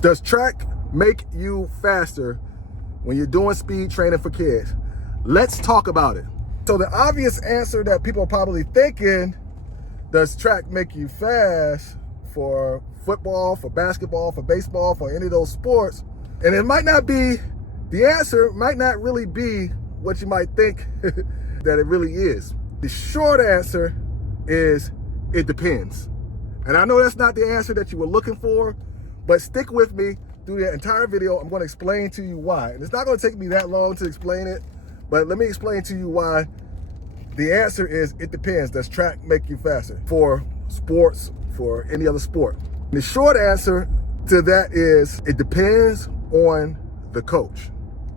Does track make you faster when you're doing speed training for kids? Let's talk about it. So the obvious answer that people are probably thinking, does track make you fast for football, for basketball, for baseball, for any of those sports? And it might not be, the answer might not really be what you might think that it really is. The short answer is it depends. And I know that's not the answer that you were looking for, but stick with me through the entire video. I'm going to explain to you why. And it's not going to take me that long to explain it, but let me explain to you why the answer is it depends. Does track make you faster for sports, for any other sport? And the short answer to that is it depends on the coach.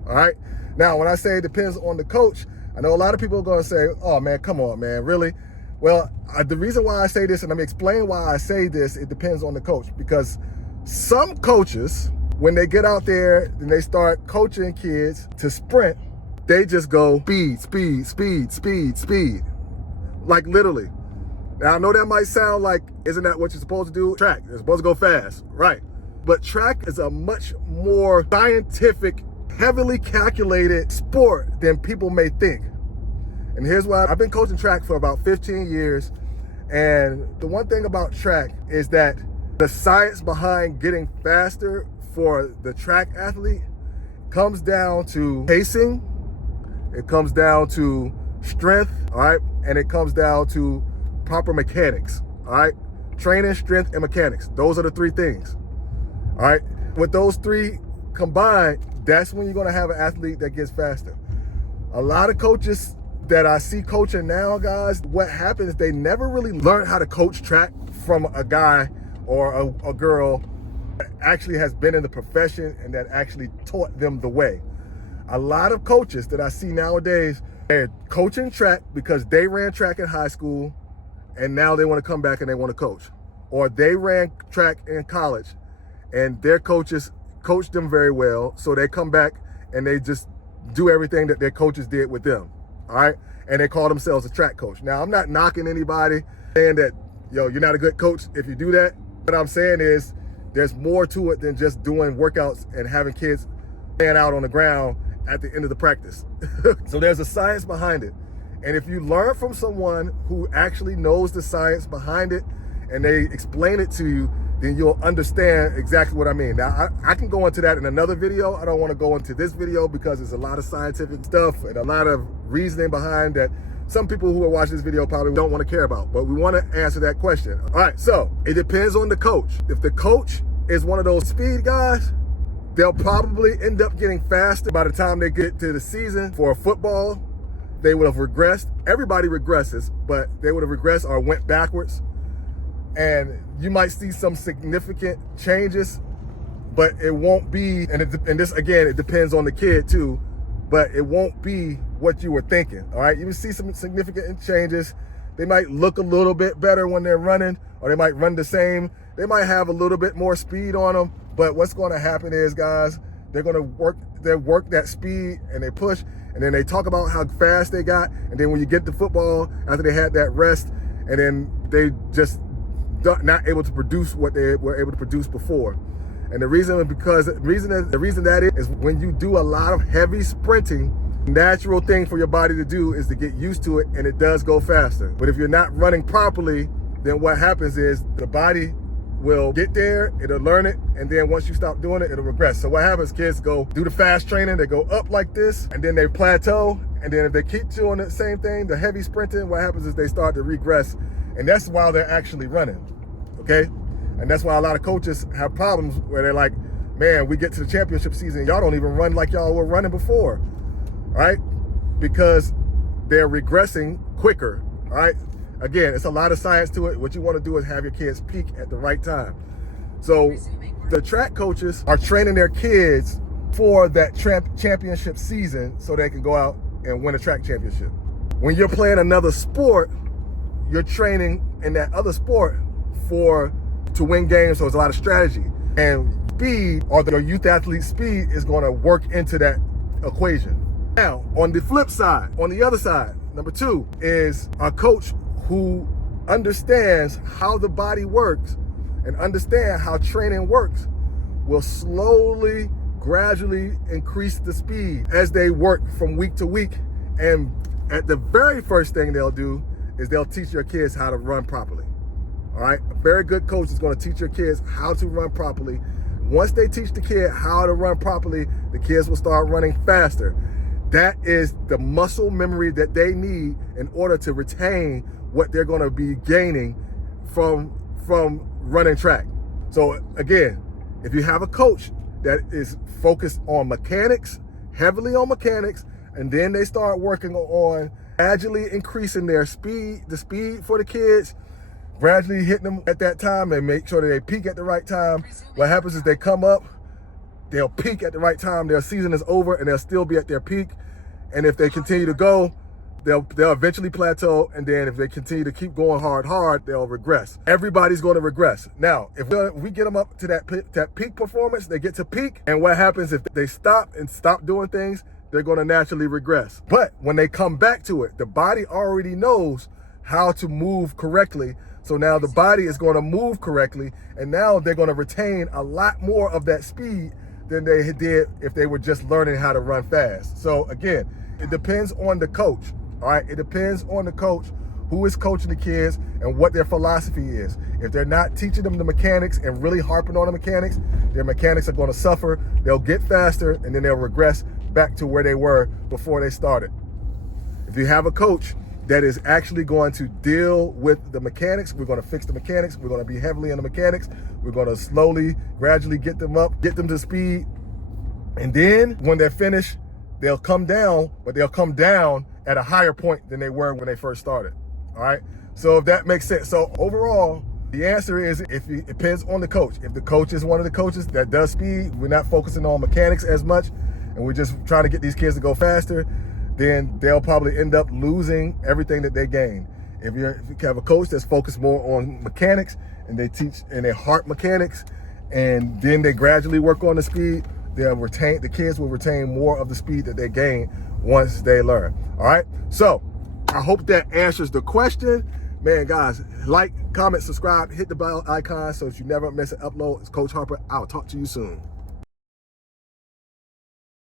All right. Now, when I say it depends on the coach, I know a lot of people are going to say, oh man, come on, man, really? Well, the reason why I say this, and I'm explaining why I say this, it depends on the coach, because some coaches, when they get out there and they start coaching kids to sprint, they just go speed, speed, speed, speed, speed. Like literally. Now I know that might sound like, isn't that what you're supposed to do? Track, you're supposed to go fast, right? But track is a much more scientific, heavily calculated sport than people may think. And here's why. I've been coaching track for about 15 years. And the one thing about track is that the science behind getting faster for the track athlete comes down to pacing, it comes down to strength, all right? And it comes down to proper mechanics, all right? Training, strength, and mechanics. Those are the three things, all right? With those three combined, that's when you're gonna have an athlete that gets faster. A lot of coaches that I see coaching now, guys, what happens is they never really learn how to coach track from a guy or a girl that actually has been in the profession and that actually taught them the way. A lot of coaches that I see nowadays, they're coaching track because they ran track in high school and now they want to come back and they want to coach. Or they ran track in college and their coaches coached them very well, so they come back and they just do everything that their coaches did with them, all right? And they call themselves a track coach. Now, I'm not knocking anybody saying that, yo, you're not a good coach if you do that. What I'm saying is there's more to it than just doing workouts and having kids laying out on the ground at the end of the practice. So there's a science behind it. And if you learn from someone who actually knows the science behind it and they explain it to you, then you'll understand exactly what I mean. Now, I can go into that in another video. I don't want to go into this video because there's a lot of scientific stuff and a lot of reasoning behind that some people who are watching this video probably don't want to care about, but we want to answer that question. All right, so it depends on the coach. If the coach is one of those speed guys, they'll probably end up getting faster by the time they get to the season. For football, they would have regressed. Everybody regresses, but they would have regressed or went backwards. And you might see some significant changes, but it won't be, and this, again, it depends on the kid too, but it won't be what you were thinking, all right? You will see some significant changes. They might look a little bit better when they're running, or they might run the same. They might have a little bit more speed on them, but what's gonna happen is, guys, they're gonna work that speed and they push, and then they talk about how fast they got, and then when you get to football, after they had that rest, and then they just not able to produce what they were able to produce before. And the reason that is when you do a lot of heavy sprinting, natural thing for your body to do is to get used to it, and it does go faster. But if you're not running properly, then what happens is the body will get there, it'll learn it, and then once you stop doing it, it'll regress. So what happens, kids go do the fast training, they go up like this, and then they plateau, and then if they keep doing the same thing, the heavy sprinting, what happens is they start to regress, and that's while they're actually running, okay? And that's why a lot of coaches have problems where they're like, man, we get to the championship season, y'all don't even run like y'all were running before, right? Because they're regressing quicker, all right? Again, it's a lot of science to it. What you want to do is have your kids peak at the right time. So the track coaches are training their kids for that championship season so they can go out and win a track championship. When you're playing another sport, you're training in that other sport to win games, so it's a lot of strategy. And speed, or your youth athlete speed, is going to work into that equation. Now, on the flip side, on the other side, number two is a coach who understands how the body works and understand how training works, will slowly, gradually increase the speed as they work from week to week. And at the very first thing they'll do is they'll teach your kids how to run properly. All right, a very good coach is going to teach your kids how to run properly. Once they teach the kid how to run properly, the kids will start running faster. That is the muscle memory that they need in order to retain what they're going to be gaining from running track. So again, if you have a coach that is focused on mechanics, heavily on mechanics, and then they start working on gradually increasing their speed, the speed for the kids, gradually hitting them at that time and make sure that they peak at the right time. What happens is they come up, they'll peak at the right time, their season is over and they'll still be at their peak. And if they continue to go, they'll eventually plateau, and then if they continue to keep going hard, they'll regress. Everybody's going to regress. Now, if we get them up to that peak performance, they get to peak, and what happens if they stop doing things, they're going to naturally regress. But when they come back to it, the body already knows how to move correctly. So now the body is going to move correctly, and now they're going to retain a lot more of that speed than they did if they were just learning how to run fast. So again, it depends on the coach. All right, it depends on the coach who is coaching the kids and what their philosophy is. If they're not teaching them the mechanics and really harping on the mechanics, their mechanics are going to suffer. They'll get faster, and then they'll regress back to where they were before they started. If you have a coach that is actually going to deal with the mechanics, we're going to fix the mechanics, we're going to be heavily in the mechanics, we're going to slowly, gradually get them up, get them to speed, and then when they're finished, they'll come down, but they'll come down at a higher point than they were when they first started. All right, so if that makes sense. So overall, the answer is it depends on the coach. If the coach is one of the coaches that does speed, we're not focusing on mechanics as much, and we're just trying to get these kids to go faster, then they'll probably end up losing everything that they gain. If you have a coach that's focused more on mechanics and they teach and they heart mechanics, and then they gradually work on the speed, the kids will retain more of the speed that they gain once they learn. All right, so I hope that answers the question. Man, guys, like, comment, subscribe, hit the bell icon so that you never miss an upload. It's Coach Harper. I'll talk to you soon.